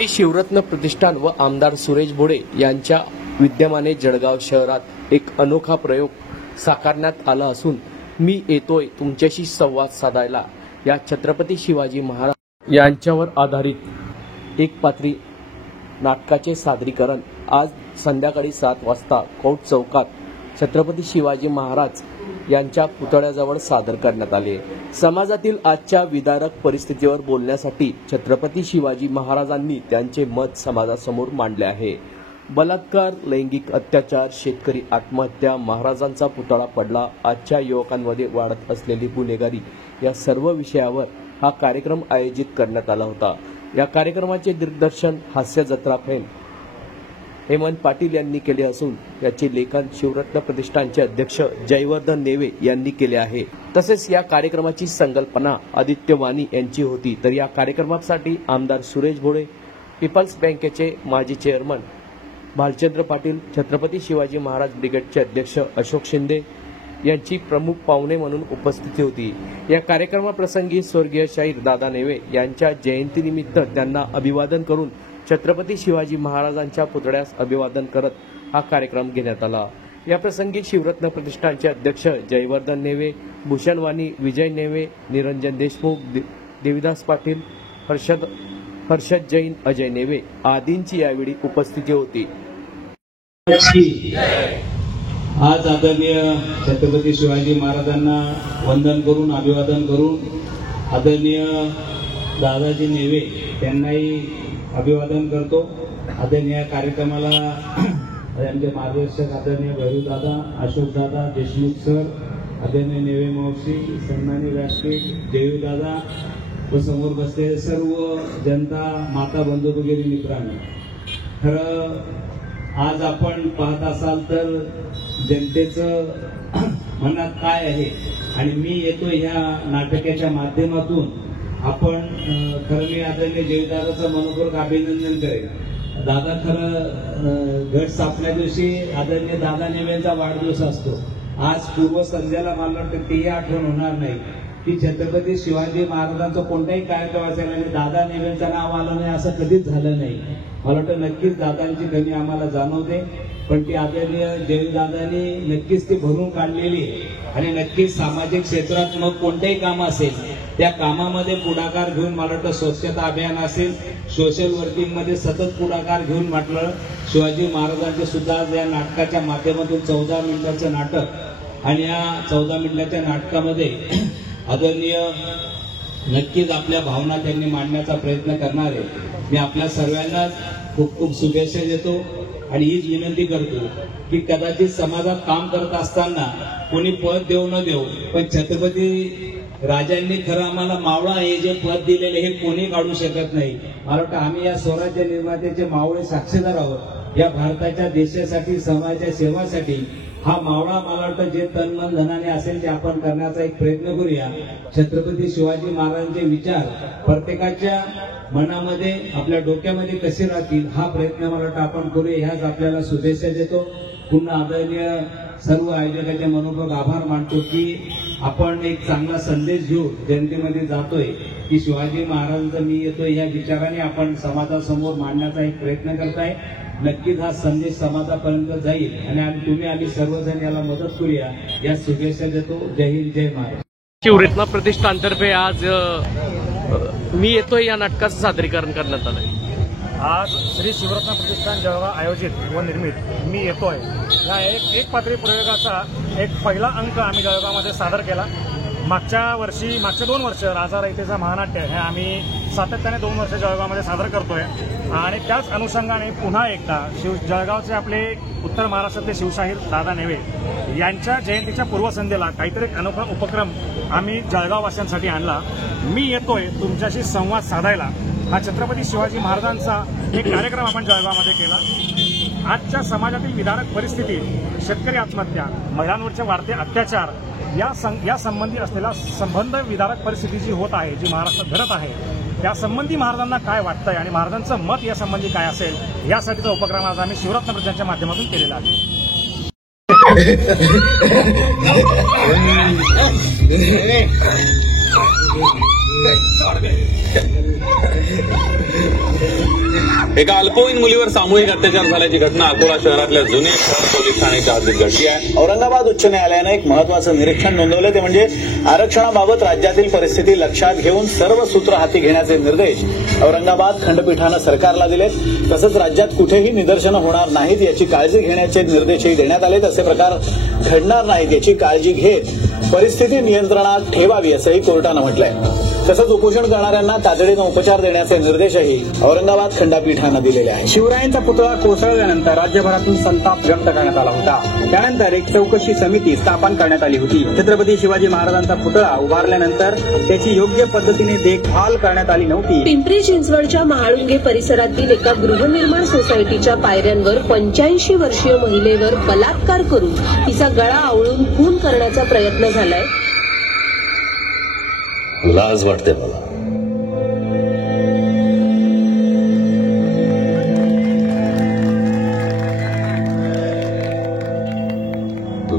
श्री शिवरत्न प्रतिष्ठान व आमदार सुरेश भोळे यांच्या विद्यमाने जळगाव शहरात एक अनोखा प्रयोग साकारण्यात आला असून मी येतोय तुमच्याशी संवाद साधायला या छत्रपती शिवाजी महाराज यांच्यावर आधारित एक पात्री नाटकाचे सादरीकरण आज संध्याकाळी 7 वाजता कौट चौकात छत्रपती शिवाजी महाराज यांच्या पुतळ्याजवळ सादर करण्यात आले। समाजातील आजच्या विदारक परिस्थितीवर बोलण्यासाठी छत्रपती शिवाजी महाराजांनी त्यांचे मत समाजासमोर मांडले आहे। बलात्कार, लैंगिक अत्याचार, शेतकरी आत्महत्या, महाराजांचा पुतळा पडला, आजच्या युवकांमध्ये वाढत असलेली गुन्हेगारी या सर्व विषयावर हा कार्यक्रम आयोजित करण्यात आला होता। या कार्यक्रमाचे दिग्दर्शन हास्य जत्रा फेम हेमंत पाटील यांनी केले असून याचे लेखन शिवरत्न प्रतिष्ठानचे अध्यक्ष जयवर्धन नेवे यांनी केले आहे। तसेच या कार्यक्रमाची संकल्पना आदित्य वाणी यांची होती। तर या कार्यक्रमासाठी आमदार सुरेश भोळे, पीपल्स बँकेचे माजी चेअरमन भालचंद्र पाटील, छत्रपती शिवाजी महाराज ब्रिगेडचे अध्यक्ष अशोक शिंदे यांची प्रमुख पाहुणे म्हणून उपस्थिती होती। या कार्यक्रमाप्रसंगी स्वर्गीय शाहीर दादा नेवे यांच्या जयंतीनिमित्त त्यांना अभिवादन करून छत्रपती शिवाजी महाराजांच्या पुतळ्यास अभिवादन करत हा कार्यक्रम घेण्यात आला। या प्रसंगी शिवरत्न प्रतिष्ठानचे अध्यक्ष जयवर्धन नेवे, भूषण वाणी, विजय नेवे, निरंजन देशमुख, देविदास पाटील, हर्षद जैन, अजय नेवे आदींची यावेळी उपस्थिती होती। आज आदरणीय छत्रपती शिवाजी महाराजांना वंदन करून अभिवादन करून आदरणीय दादाजी नेवे यांनाही अभिवादन करतो। आदरणीय कार्यक्रमाला आमचे मार्गदर्शक आदरणीय भैरू दादा, अशोक दादा, देशमुख सर, आदरणीय नेवे मावशी, सन्माननीय व्यासपीठ, देवी दादा व समोर बसलेले सर्व जनता, माता बंधू वगैरे मित्रांनो, खरं आज आपण पाहत असाल तर जनतेचं मनात काय आहे आणि मी येतो ह्या नाटकाच्या माध्यमातून आपण खरं मी आदरणीय देवदादाचं मनपूर्वक अभिनंदन करेन। दादा खरं घट स्थापना दिवशी आदरणीय दादा नेवेंचा वाढदिवस असतो। आज पूर्व संध्याला मला वाटतं तेही आठवण होणार नाही की छत्रपती शिवाजी महाराजांचा कोणताही कार्यक्रम असेल आणि दादा नेवेंचं नाव आलं नाही असं कधीच झालं नाही। मला वाटतं नक्कीच दादांची कमी आम्हाला जाणवते, पण ती आदरणीय देवदादांनी नक्कीच ती भरून काढलेली आहे आणि नक्कीच सामाजिक क्षेत्रात मग कोणतेही काम असेल त्या कामामध्ये पुढाकार घेऊन मला वाटतं स्वच्छता अभियान असेल, सोशल वर्किंग मध्ये सतत पुढाकार घेऊन म्हटलं शिवाजी महाराजांचे सुद्धा या नाटकाच्या माध्यमातून 14 मिनिटाचं नाटक आणि या 14 मिनिटाच्या नाटकामध्ये आदरणीय नक्कीच आपल्या भावना त्यांनी मांडण्याचा प्रयत्न करणार आहे। मी आपल्या सर्वांना खूप खूप शुभेच्छा देतो आणि हीच विनंती करतो की कदाचित समाजात काम करत असताना कोणी पद देऊ न देऊ, पण छत्रपती राजांनी खरं आम्हाला मावळा हे जे पद दिलेले हे कोणी काढू शकत नाही। मला वाटतं आम्ही या स्वराज्य निर्मात्याचे मावळे साक्षीदार आहोत। या भारताच्या देशासाठी, समाजाच्या सेवासाठी हा मावळा मला वाटतं जे तन मन धनाने असेल ते आपण करण्याचा एक प्रयत्न करूया। छत्रपती शिवाजी महाराजांचे विचार प्रत्येकाच्या मनामध्ये, आपल्या डोक्यामध्ये कसे राहतील हा प्रयत्न मला वाटतं आपण करूया। ह्याच आपल्याला शुभेच्छा देतो। पुन्हा आदरणीय सर्व आयोजकांचे मनपूर्वक आभार मानतो की आपण एक चांगला संदेश घेऊन जनतेमध्ये जातोय की शिवाजी महाराजांचा मी येतोय या विचाराने आपण समाजासमोर मांडण्याचा एक प्रयत्न करताय। नक्कीच हा संदेश समाजापर्यंत जाईल आणि आम्ही सर्वजण याला मदत करूया या शुभेच्छा देतो। जय हिंद, जय महाराष्ट्र। शिवरत्न प्रतिष्ठानतर्फे आज मी येतोय या नाटकाचं सादरीकरण करण्यात आलंय। आज श्री शिवरत्न प्रतिष्ठान जळगाव आयोजित व निर्मित मी येतोय या एक पात्री प्रयोगाचा एक पहिला अंक आम्ही जळगावमध्ये सादर केला। मागच्या 2 वर्ष राजा रयतेचा महानाट्य हे आम्ही सातत्याने 2 वर्ष जळगावमध्ये सादर करतोय आणि त्याच अनुषंगाने पुन्हा एकदा जळगावचे आपले उत्तर महाराष्ट्रातले शिवशाहीर दादा नेवे यांच्या जयंतीच्या पूर्वसंध्येला काहीतरी अनोखा उपक्रम आम्ही जळगाववासियांसाठी आणला। मी येतोय तुमच्याशी संवाद साधायला हा छत्रपती शिवाजी महाराजांचा एक कार्यक्रम आपण जळगावमध्ये केला। आजच्या समाजातील विदारक परिस्थिती, शेतकरी आत्महत्या, महिलांवरचे वाढते अत्याचार या संबंधी असलेला संबंध विदारक परिस्थिती जी होत आहे, जी महाराष्ट्रात घडत आहे, त्या संबंधी महाराजांना काय वाटतंय आणि महाराजांचं मत या संबंधी काय असेल यासाठीचा उपक्रम आज आम्ही शिवरत्न प्रतिष्ठानच्या माध्यमातून केलेला आहे। एका अल्पवयीन मुलीवर सामूहिक अत्याचार झाल्याची घटना अकोला शहरातल्या जुने शहर पोलीस ठाण्याच्या हद्दीत घडली आहे. औरंगाबाद उच्च न्यायालयानं एक महत्वाचं निरीक्षण नोंदवलं ते म्हणजे आरक्षणाबाबत राज्यातील परिस्थिती लक्षात घेऊन सर्व सूत्र हाती घेण्याचे निर्देश औरंगाबाद खंडपीठानं सरकारला दिलेत. तसंच राज्यात कुठेही निदर्शनं होणार नाहीत याची काळजी घेण्याचे निर्देशही देण्यात आलेत. असे प्रकार घडणार नाहीत याची काळजी घेत परिस्थिती नियंत्रणात ठेवावी असंही कोर्टानं म्हटलंय. तसंच उपोषण करणाऱ्यांना तातडीनं उपचार देण्याचे निर्देशही औरंगाबाद खंडपीठानं दिलेले आहेत. शिवरायांचा पुतळा कोसळल्यानंतर राज्यभरातून संताप व्यक्त करण्यात आला होता. त्यानंतर एक चौकशी समिती स्थापन करण्यात आली होती. छत्रपती शिवाजी महाराजांचा पुतळा उभारल्यानंतर त्याची योग्य पद्धतीने देखभाल करण्यात आली नव्हती. पिंपरी चिंचवडच्या महाळुंगे परिसरातील एका गृहनिर्माण सोसायटीच्या पायऱ्यांवर 85 वर्षीय महिलेवर बलात्कार करून तिचा गळा आवळून खून करण्याचा प्रयत्न झालाय. लाज वाटते मला.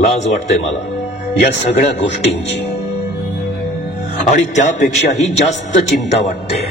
लाज वाटते मला या सगळ्या गोष्टींची. आणि त्यापेक्षाही जास्त चिंता वाटते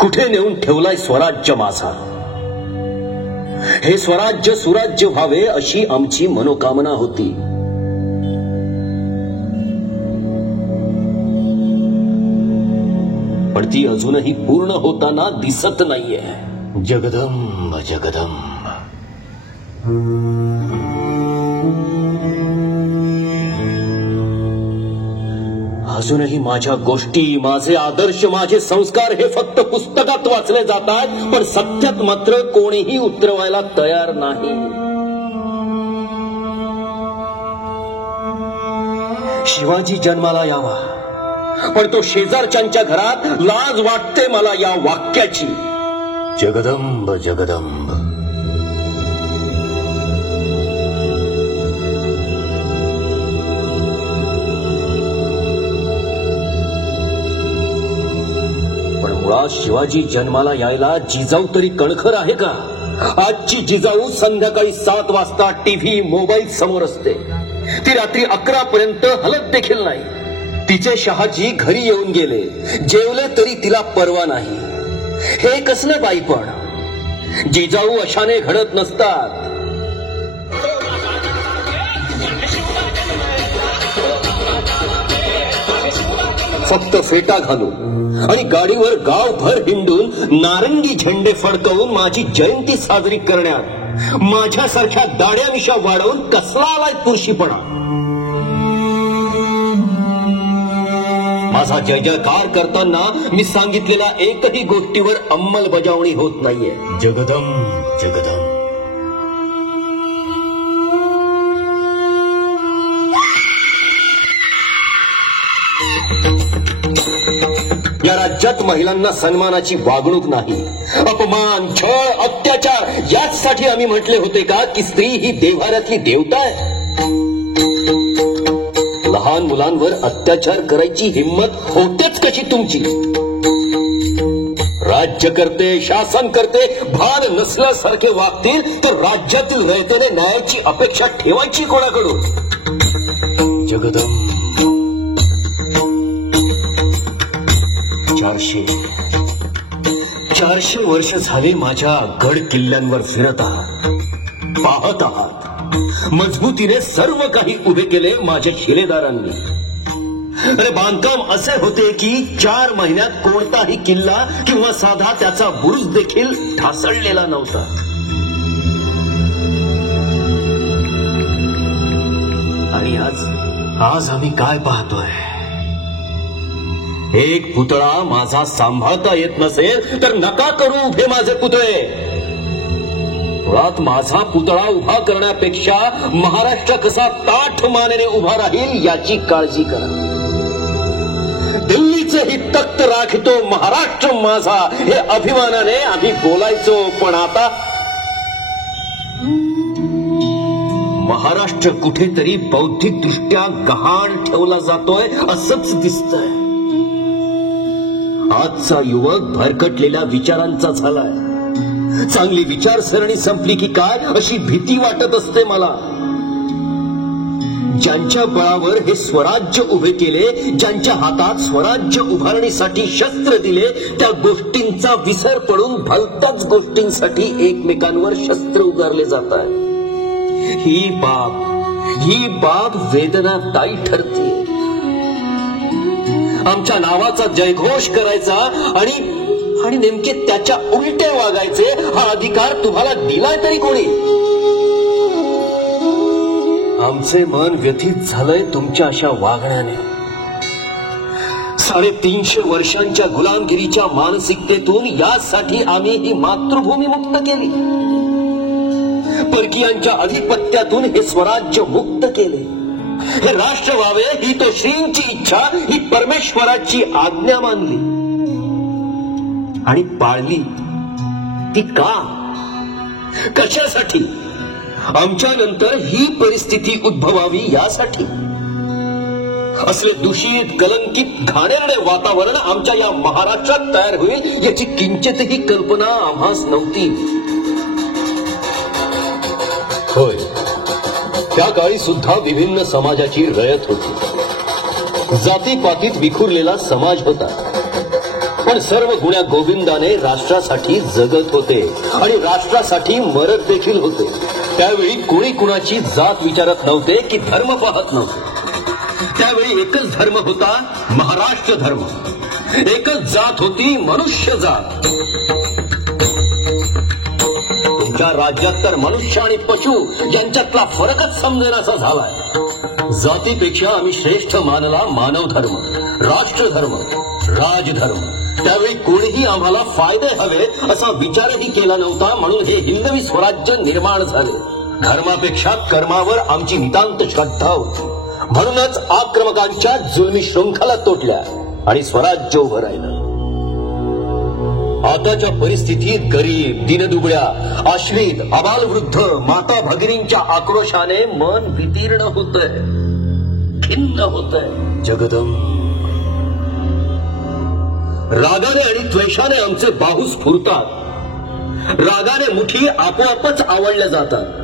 कुठे नेऊन ठेवलाय स्वराज्य माझा. हे स्वराज्य सुराज्य व्हावे अशी आमची मनोकामना होती. पण ती अजूनही पूर्ण होताना दिसत नाहीये. जगदंब जगदंब. अजूनही माझ्या गोष्टी, माझे आदर्श, माझे संस्कार हे फक्त पुस्तकात वाचले जातात, पण सत्यात मात्र कोणीही उतरवायला तयार नाही. शिवाजी जन्माला यावा, पण तो शेजारच्यांच्या घरात. लाज वाटते मला या वाक्याची. जगदंब जगदंब. पण मुळात शिवाजी जन्माला यायला जिजाऊ तरी कणखर आहे का? आजची जिजाऊ संध्याकाळी 7 वाजता टीव्ही मोबाईल समोर असते. ती रात्री 11 पर्यंत हलत देखील नाही. तिचे शहाजी घरी येऊन गेले, जेवले तरी तिला पर्वा नाही. हे कसलं बाईपण? जिजाऊ अशाने घडत नसतात. फक्त फेटा घालून आणि गाडीवर गावभर हिंडून नारंगी झेंडे फडकवून माझी जयंती साजरी करण्यात माझ्यासारख्या दाड्या मिशा वाढवून कसला आलाय तुळशीपणा. माझा जय जयकार करताना मी सांगितलेल्या एकही गोष्टीवर अंमलबजावणी होत नाहीये. जगदंब जगदंब. या राज्यात महिलांना सन्मानाची वागणूक नाही. अपमान, छळ, अत्याचार याचसाठी आम्ही म्हटले होते का की स्त्री ही देव्हाऱ्यातली देवता आहे. लहान मुलांवर अत्याचार करायची हिम्मत होतेच कशी तुमची? राज्य करते, शासन करते, भान नसल्यासारखे वागतील तर राज्यातील रयतेने न्यायाची अपेक्षा ठेवायची कोणाकडून? जगदंब. 400 वर्ष झाली माझ्या गड किल्ल्यांवर फिरत आहात, पाहत आहात. मजबूतीने सर्व काही उभे केले माझ्या शिलेदारांनी. अरे बांधकाम असे होते की 4 महिन्यात कोणताही किल्ला किंवा साधा त्याचा बुरुज देखील ढासळलेला नव्हता. आणि आज आम्ही काय पाहतोय? एक पुतळा माझा सांभाळता येत नसेल तर नका करू उभे माझे पुतळे. मुळात माझा पुतळा उभा करण्यापेक्षा महाराष्ट्र कसा ताठ मानेने उभा राहील याची काळजी करा. दिल्लीचंही तख्त राखतो महाराष्ट्र माझा हे अभिमानाने आम्ही बोलायचो, पण आता महाराष्ट्र कुठेतरी बौद्धिकदृष्ट्या गहाण ठेवला जातोय असंच दिसतंय. आजचा युवक भरकटलेल्या विचारांचा झालाय. चांगली विचारसरणी संपली की काय अशी भीती वाटत असते मला. ज्यांच्या बळावर हे स्वराज्य उभे केले, ज्यांच्या हातात स्वराज्य उभारणीसाठी शस्त्र दिले, त्या गोष्टींचा विसर पडून भलत्याच गोष्टींसाठी एकमेकांवर शस्त्र उगारले जातात. ही बाब वेदनादायी ठरते. आमच्या नावाचा जयघोष करायचा आणि नेमके त्याच्या उलटे वागायचे, हा अधिकार तुम्हाला दिलाय तरी कोणी? आमचे मन व्यथित झालंय तुमच्या अशा वागण्याने. 350 वर्षांच्या गुलामगिरीच्या मानसिकतेतून यासाठी आम्ही ही मातृभूमी मुक्त केली, परकीयांच्या अधिपत्यातून हे स्वराज्य मुक्त केले. हे राष्ट्र व्हावे ही तो श्रींची इच्छा, ही परमेश्वराची आज्ञा मानली आणि पाळली. ती का, कशासाठी? आमच्या नंतर ही परिस्थिती उद्भवावी यासाठी. असले दूषित, कलंकित, घाणेरडे वातावरण आमच्या या महाराष्ट्रात तयार होईल याची किंचितही कल्पना आम्हास नव्हती. होय, त्या काळी सुद्धा विभिन्न समाजाची रयत होती. जातीपातीत विखुरलेला समाज होता, पण सर्व गुण्या गोविंदाने राष्ट्रासाठी जगत होते आणि राष्ट्रासाठी मरत देखील होते. त्यावेळी कोणी कुणाची जात विचारत नव्हते की धर्म पाहत नव्हते. त्यावेळी एकच धर्म होता, महाराष्ट्र धर्म. एकच जात होती, मनुष्य जात. तुमच्या राज्यात तर मनुष्य आणि पशु यांच्यातला फरकच समजेनासा झालाय. जातीपेक्षा आम्ही श्रेष्ठ मानला मानव धर्म, राष्ट्रधर्म, राजधर्म. त्यावेळी कोणीही आम्हाला फायदे हवे असा विचारही केला नव्हता, म्हणून हे हिंदवी स्वराज्य निर्माण झाले. धर्मापेक्षा कर्मावर आमची नितांत श्रद्धा होती, म्हणूनच आक्रमकांच्या जुलमी शृंखला तोडल्या आणि स्वराज्य उभं राहिलं. आताच्या परिस्थितीत गरीब, दीनदुबळ्या, आश्रित, अबालवृद्ध, माता भगिनींच्या आक्रोशाने मन वितीर्ण होतंय, खिन्न होतंय. जगदंब, रागाने आणि द्वेषाने आमचे बाहू स्फुरतात. रागाने मुठी आपोआपच आवडल्या जातात.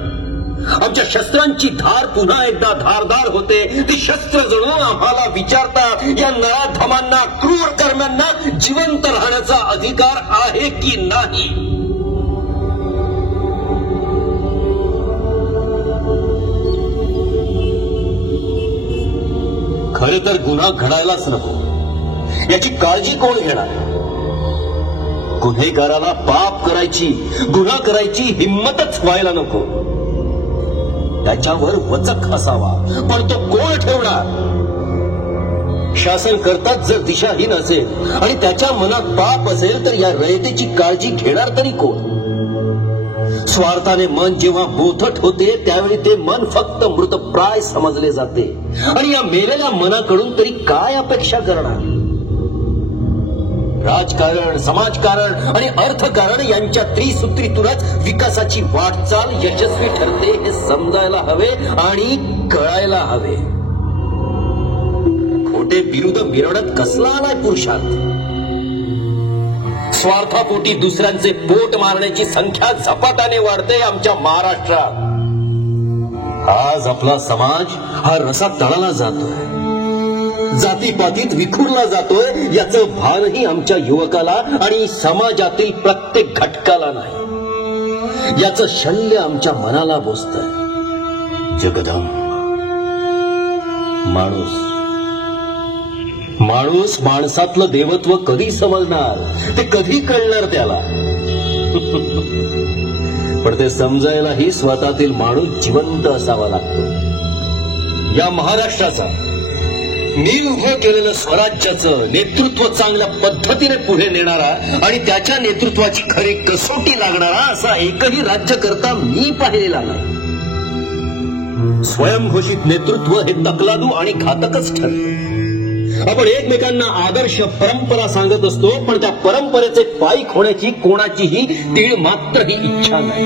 आमच्या शस्त्रांची धार पुन्हा एकदा धारदार होते. ती शस्त्र जणू आम्हाला विचारतात, या नराधमांना, क्रूर कर्म्यांना जिवंत राहण्याचा अधिकार आहे की नाही. खरे तर गुन्हा घडायलाच नको याची काळजी कोण घेणार? गुन्हेगाराला पाप करायची, गुन्हा करायची हिम्मतच व्हायला नको. त्याच्यावर वचक असावा, पण तो कोण ठेवणार? शासन करताच जर दिशाहीन असेल आणि त्याच्या मनात पाप असेल तर या रयतेची काळजी घेणार तरी कोण? स्वार्थाने मन जेव्हा बोथट होते त्यावेळी ते मन फक्त मृतप्राय समजले जाते आणि या मेलेल्या मनाकडून तरी काय अपेक्षा करणार? राजकारण, समाजकारण आणि अर्थकारण यांच्या त्रिसूत्रीतूनच विकासाची वाटचाल यशस्वी ठरते हे समजायला हवे आणि कळायला हवे. खोटे विरुद्ध मिरवण्यात कसला आलाय पुरुषार्थ? स्वार्थापोटी दुसऱ्यांचे पोट मारण्याची संख्या झपाट्याने वाढते आमच्या महाराष्ट्रात. आज आपला समाज हा रसा तळाला जातोय, जातीपातीत विखुरला जातोय. याचं भानही आमच्या युवकाला आणि समाजातील प्रत्येक घटकाला नाही. याचं शल्य आमच्या मनाला बोचतंय. जगदंब, माणूस माणसातलं देवत्व कधी समजणार? ते कधी कळणार त्याला? पण ते समजायलाही स्वतःतील माणूस जिवंत असावा लागतो. या महाराष्ट्राचा मी उभं केलेलं स्वराज्याचं नेतृत्व चांगल्या पद्धतीने पुढे नेणारा आणि त्याच्या नेतृत्वाची खरी कसोटी लागणारा असा एकही राज्यकर्ता मी पाहिलेला नाही. स्वयंघोषित नेतृत्व हे तकलादू आणि घातकच ठरतं. आपण एकमेकांना आदर्श परंपरा सांगत असतो, पण त्या परंपरेचे पाईक होण्याची कोणाचीही तीळ मात्र ही इच्छा नाही.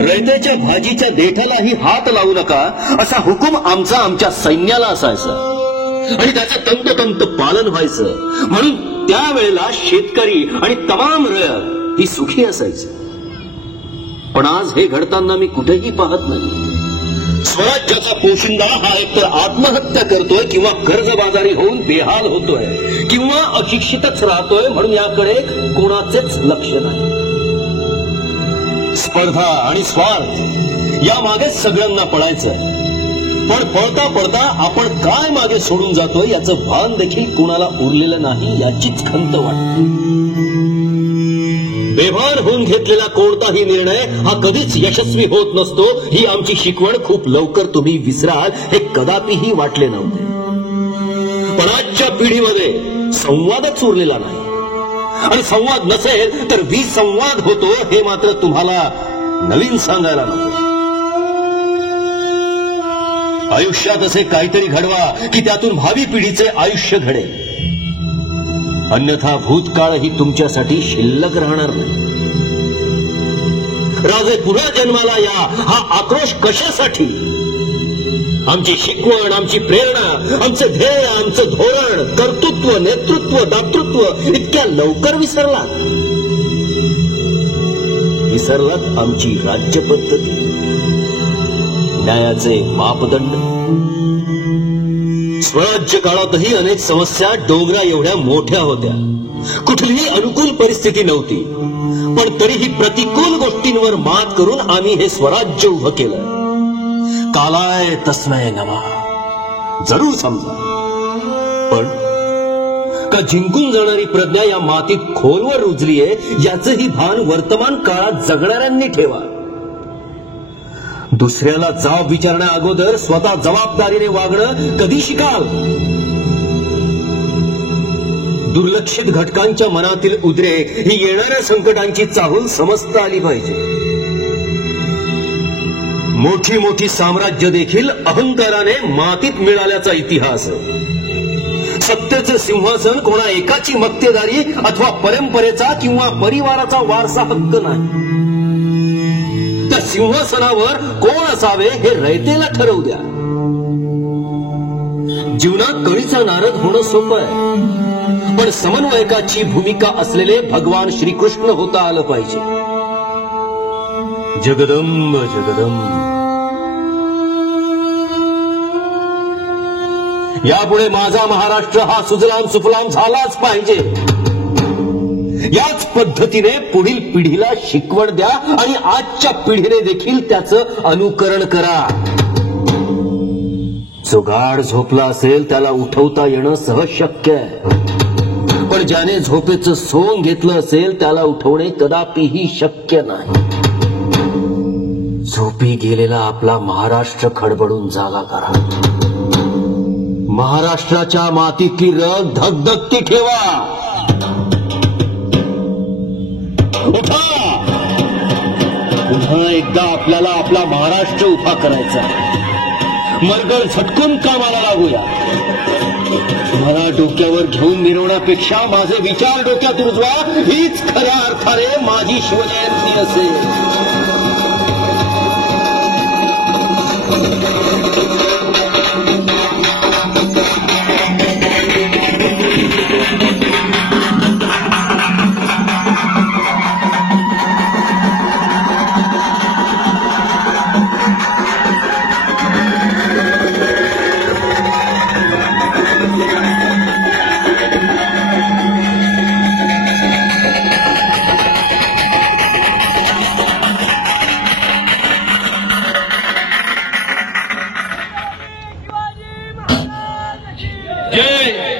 रयतेच्या भाजीच्या देठालाही हात लावू नका असा हुकूम आमच्या सैन्याला असायचा आणि त्याचं तंतोतंत पालन व्हायचं. म्हणून त्यावेळेला शेतकरी आणि तमाम रयत ही सुखी असायची. पण आज हे घडताना मी कुठेही पाहत नाही. स्वराज्याचा पोशिंदा हा एकतर आत्महत्या करतोय किंवा कर्जबाजारी होऊन बेहाल होतोय किंवा अशिक्षितच राहतोय म्हणून याकडे कोणाचेच लक्ष नाही. स्पर्धा आणि स्वार्थ या मागे सगळ्यांना पळायचंय, पण पळता पळता आपण काय मागे सोडून जातोय याचं भान देखील कोणाला उरलेलं नाही याचीच खंत वाटते. बेभान होऊन घेतलेला कोणताही निर्णय हा कधीच यशस्वी होत नसतो ही आमची शिकवण खूप लवकर तुम्ही विसराल हे कदापिही वाटले नव्हते. पण आजच्या पिढीमध्ये संवादच उरलेला नाही आणि संवाद नसेल तर विसंवाद होतो हे मात्र तुम्हाला नवीन सांगायला नको. आयुष्यात असे काहीतरी घडवा की त्यातून भावी पिढीचे आयुष्य घडेल, अन्यथा भूतकाळही तुमच्यासाठी शिल्लक राहणार नाही. राजे पुन्हा जन्माला या हा आक्रोश कशासाठी? आमची शिकवण, आमची प्रेरणा, आमचे ध्येय, आमचं धोरण, कर्तृत्व, नेतृत्व, दातृत्व इतक्या लवकर विसरलात आमची राज्य पद्धती, न्यायाचे मापदंड. स्वराज्य काळातही अनेक समस्या डोंगरा एवढ्या मोठ्या होत्या. कुठलीही अनुकूल परिस्थिती नव्हती, पण तरीही प्रतिकूल गोष्टींवर मात करून आम्ही हे स्वराज्य उभं केलं. कालाय तस्मै नमः जरूर समजा, पण का जिंकून जाणारी प्रज्ञा या मातीत खोलवर रुजलीये याचंही भान वर्तमान काळात जगणाऱ्यांनी ठेवा. दुसऱ्याला जाब विचारण्या अगोदर स्वतः जबाबदारीने वागणं कधी शिकाल? दुर्लक्षित घटकांच्या मनातील उद्रेक ही येणाऱ्या संकटांची चाहूल समजता आली पाहिजे. मोठी मोठी साम्राज्य देखील अहंकाराने मातीत मिळाल्याचा इतिहास. सत्तेचे सिंहासन कोणा एकाची मक्तेदारी अथवा परंपरेचा किंवा परिवाराचा वारसा हक्क नाही. त्या सिंहासनावर कोण असावे हे रयतेला ठरवू द्या. जीवनात कळीचा नारद होणं सोपं आहे, पण समन्वयकाची भूमिका असलेले भगवान श्रीकृष्ण होता आलं पाहिजे. जगदंब जगदंब. यापुढे माझा महाराष्ट्र हा सुजलाम सुफलाम झालाच पाहिजे. याच पद्धतीने पुढील पिढीला शिकवण द्या आणि आजच्या पिढीने देखील त्याचं अनुकरण करा. जो गाढ झोपला असेल त्याला उठवता येणं सहज शक्य आहे, पण ज्याने झोपेचं सोंग घेतलं असेल त्याला उठवणे कदापिही शक्य नाही. झोपी गेलेला आपला महाराष्ट्र खडबडून जागा करा. महाराष्ट्राच्या मातीतली रग धगधगती ठेवा. उठा. पुन्हा एकदा आपल्याला आपला महाराष्ट्र उभा करायचा. मरगळ झटकून कामाला लागूया. मला डोक्यावर घेऊन मिरवण्यापेक्षा माझे विचार डोक्यात रुजवा हीच खऱ्या अर्थाने माझी शिवजयंती असेल. जय